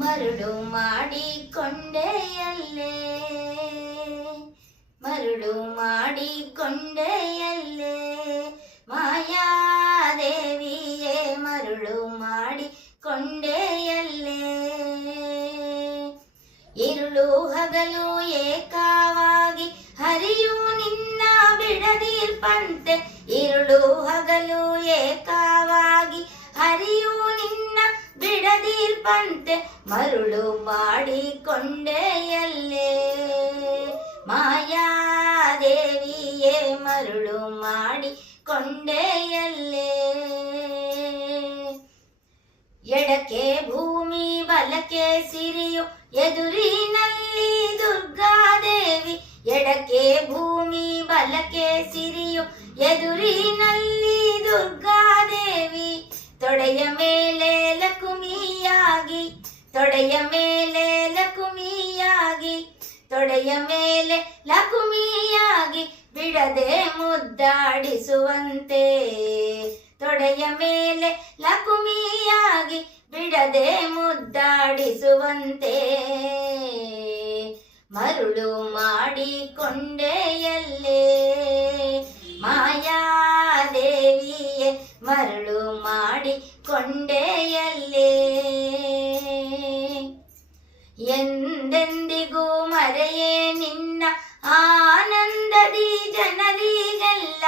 ಮರುಳು ಮಾಡಿಕೊಂಡೆಯಲ್ಲೇ, ಮರುಳು ಮಾಡಿಕೊಂಡೆಯಲ್ಲೇ, ಮಾಯಾದೇವಿಯೇ ಮರುಳು ಮಾಡಿಕೊಂಡೆಯಲ್ಲೇ. ഇരുಳು ಹಗಲು ಏಕವಾಗಿ ಹರಿಯು ನಿನ್ನ ಬಿಡದಿರ್ಪಂತೆ, ഇരുಳು ಹಗಲು ಏಕವಾಗಿ ಹರಿಯು ನಿನ್ನ ಬಿಡದಿರ್ಪಂತೆ, ಮರುಳು ಮಾಡಿಕೊಂಡೆಯಲ್ಲೇ, ಮಾಯಾದೇವಿಯೇ ಮರುಳು ಮಾಡಿಕೊಂಡೆಯಲ್ಲೇ. ಎಡಕ್ಕೆ ಭೂಮಿ ಬಲಕ್ಕೆ ಸಿರಿಯು ಎದುರಿನಲ್ಲಿ ದುರ್ಗಾದೇವಿ, ಎಡಕ್ಕೆ ಭೂಮಿ ಬಲಕ್ಕೆ ಸಿರಿಯು ಎದುರಿನಲ್ಲಿ ದುರ್ಗಾದೇವಿ. ತೊಡೆಯ ಮೇಲೆ ಲಕುಮಿಯಾಗಿ, ತೊಡೆಯ ಮೇಲೆ ಲಕುಮಿಯಾಗಿ, ತೊಡೆಯ ಮೇಲೆ ಲಕುಮಿಯಾಗಿ ಬಿಡದೆ ಮುದ್ದಾಡಿಸುವಂತೆ, ತೊಡೆಯ ಮೇಲೆ ಲಕುಮಿಯಾಗಿ ಬಿಡದೆ ಮುದ್ದಾಡಿಸುವಂತೆ, ಮರುಳು ಮಾಡಿಕೊಂಡೆಯಲ್ಲೇ, ಮಾಯಾದೇವಿಯೇ ಮರುಳು ಮಾಡಿಕೊಂಡೆಯಲ್ಲೇ. ಎಂದೆಂದಿಗೂ ಮರೆಯೇ ನಿನ್ನ ಆನಂದದಿ ಜನರಿಗೆಲ್ಲ,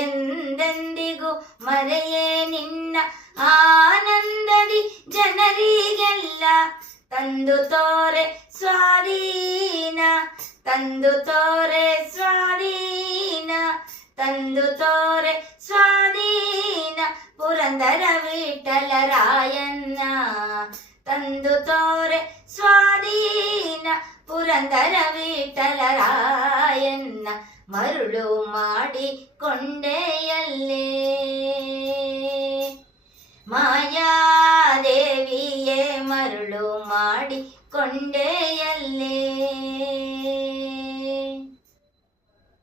ಎಂದೆಂದಿಗೂ ಮರೆಯೇ ನಿನ್ನ ಆನಂದದಿ ಜನರಿಗೆಲ್ಲ. ತಂದು ತೋರೆ ಸ್ವಾಧೀನ, ತಂದು ತೋರೆ ಸ್ವಾಧೀನ, ತಂದು ತೋರೆ ಸ್ವಾಧೀನ, ಪುರಂದರ ವಿಠಲರಾಯಣ್ಣ. ತಂದು ತೋರೆ ಸ್ವಾಧೀನ, ಪುರಂದರ ವಿಠಲರಾಯಣ್ಣ, ಮರುಳು ಮಾಡಿಕೊಂಡೆಯಲ್ಲೇ, ಮಾಯಾದೇವಿಯೇ ಮರುಳು ಮಾಡಿಕೊಂಡೆಯಲ್ಲೇ.